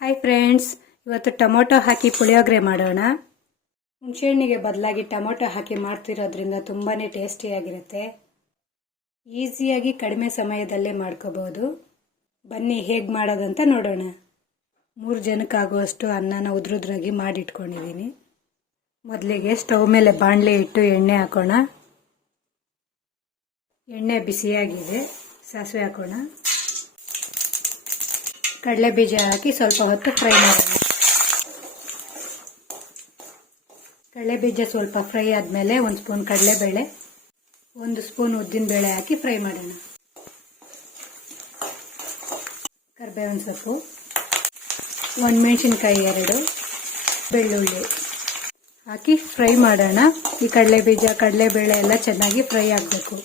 Hi friends, ಇವತ್ತು tomato ಹಾಕಿ ಪುಳಿಯೋಗರೆ ಮಾಡೋಣ. ಹುಣಸೆಹಣ್ಣಿಗೆ ಬದಲಾಗಿ ಟೊಮೊಟೊ ಹಾಕಿ ಮಾಡ್ತಿರೋದ್ರಿಂದ ತುಂಬಾ ಟೇಸ್ಟಿಯಾಗಿರುತ್ತೆ. ಈಸಿಯಾಗಿ ಕಡಿಮೆ ಸಮಯದಲ್ಲೇ ಮಾಡ್ಕೋಬಹುದು. ಬನ್ನಿ ಹೇಗೆ ಮಾಡೋದಂತ ನೋಡೋಣ. 3 ಜನಕ್ಕಾಗುವಷ್ಟು ಅನ್ನನ ಉದ್ರುದ್ರಾಗಿ ಮಾಡಿಟ್ಕೊಂಡಿದ್ದೀನಿ. ಮೊದಲಿಗೆ ಸ್ಟವ್ ಮೇಲೆ ಬಾಣಲೆ ಇಟ್ಟು ಎಣ್ಣೆ ಹಾಕೋಣ. ಎಣ್ಣೆ ಬಿಸಿಯಾಗಿದೆ, ಸಾಸಿವೆ ಹಾಕೋಣ. ಕಡಲೆ ಬೀಜ ಹಾಕಿ ಸ್ವಲ್ಪ ಹೊತ್ತು ಫ್ರೈ ಮಾಡೋಣ. ಕಡಲೆ ಬೀಜ ಸ್ವಲ್ಪ ಫ್ರೈ ಆದಮೇಲೆ 1 ಸ್ಪೂನ್ ಕಡಲೆಬೇಳೆ, 1 ಸ್ಪೂನ್ ಉದ್ದಿನಬೇಳೆ ಹಾಕಿ ಫ್ರೈ ಮಾಡೋಣ. ಕರಿಬೇವಿನ ಸೊಪ್ಪು, 1 ಮೆಣಸಿನಕಾಯಿ 2, ಬೆಳ್ಳುಳ್ಳಿ ಹಾಕಿ ಫ್ರೈ ಮಾಡೋಣ. ಈ ಕಡಲೆ ಬೀಜ ಕಡಲೆಬೇಳೆ ಎಲ್ಲ ಚೆನ್ನಾಗಿ ಫ್ರೈ ಆಗಬೇಕು.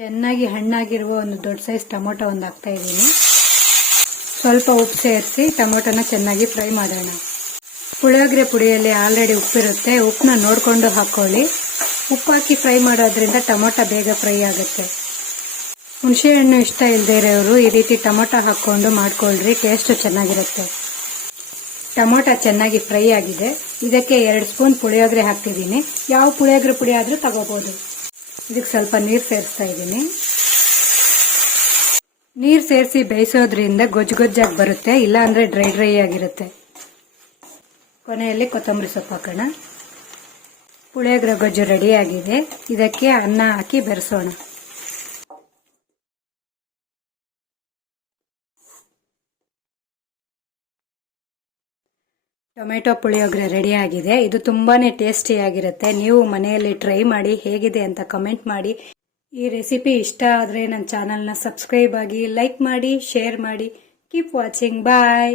ಚೆನ್ನಾಗಿ ಹಣ್ಣಾಗಿರುವ ಒಂದು ದೊಡ್ಡ ಸೈಜ್ ಟೊಮೊಟೊ ಒಂದು ಹಾಕ್ತಾ ಇದ್ದೀನಿ. ಸ್ವಲ್ಪ ಉಪ್ಪು ಸೇರಿಸಿ ಟೊಮೊಟೊನ ಚೆನ್ನಾಗಿ ಫ್ರೈ ಮಾಡೋಣ. ಪುಳಿಯೋಗರೆ ಪುಡಿಯಲ್ಲಿ ಆಲ್ರೆಡಿ ಉಪ್ಪಿರುತ್ತೆ, ಉಪ್ಪನ್ನ ನೋಡಿಕೊಂಡು ಹಾಕ್ಕೊಳ್ಳಿ. ಉಪ್ಪು ಹಾಕಿ ಫ್ರೈ ಮಾಡೋದ್ರಿಂದ ಟೊಮೊಟೊ ಬೇಗ ಫ್ರೈ ಆಗುತ್ತೆ. ಹುಣಸೆಹಣ್ಣು ಇಷ್ಟ ಇಲ್ಲದೆ ಇರೋರು ಈ ರೀತಿ ಟೊಮೊಟೊ ಹಾಕ್ಕೊಂಡು ಮಾಡ್ಕೊಳ್ರಿ, ಟೇಸ್ಟ್ ಚೆನ್ನಾಗಿರುತ್ತೆ. ಟೊಮೊಟೊ ಚೆನ್ನಾಗಿ ಫ್ರೈ ಆಗಿದೆ. ಇದಕ್ಕೆ 2 ಸ್ಪೂನ್ ಪುಳಿಯೋಗರೆ ಹಾಕ್ತಿದ್ದೀನಿ. ಯಾವ ಪುಳಿಯೋಗರೆ ಪುಡಿ ಆದರೂ ತಗೋಬಹುದು. ಇದಕ್ಕೆ ಸ್ವಲ್ಪ ನೀರು ಸೇರಿಸ್ತಾ ಇದ್ದೀನಿ. ನೀರು ಸೇರಿಸಿ ಬೇಯಿಸೋದ್ರಿಂದ ಗೊಜ್ಜಾಗಿ ಬರುತ್ತೆ, ಇಲ್ಲ ಅಂದ್ರೆ ಡ್ರೈ ಆಗಿರುತ್ತೆ. ಕೊನೆಯಲ್ಲಿ ಕೊತ್ತಂಬರಿ ಸೊಪ್ಪು ಹಾಕೋಣ. ಪುಳಿಯೋಗರೆ ಗೊಜ್ಜು ರೆಡಿ ಆಗಿದೆ. ಇದಕ್ಕೆ ಅನ್ನ ಹಾಕಿ ಬೆರೆಸೋಣ. ಟೊಮೆಟೊ ಪುಳಿಯೋಗರೆ ರೆಡಿ ಆಗಿದೆ. ಇದು ತುಂಬಾನೇ ಟೇಸ್ಟಿಯಾಗಿರುತ್ತೆ. ನೀವು ಮನೆಯಲ್ಲಿ ಟ್ರೈ ಮಾಡಿ, ಹೇಗಿದೆ ಅಂತ ಕಮೆಂಟ್ ಮಾಡಿ. ಈ ರೆಸಿಪಿ ಇಷ್ಟ ಆದರೆ ನನ್ನ ಚಾನಲ್ನ ಸಬ್ಸ್ಕ್ರೈಬ್ ಆಗಿ, ಲೈಕ್ ಮಾಡಿ, ಶೇರ್ ಮಾಡಿ. Keep watching. ಬಾಯ್.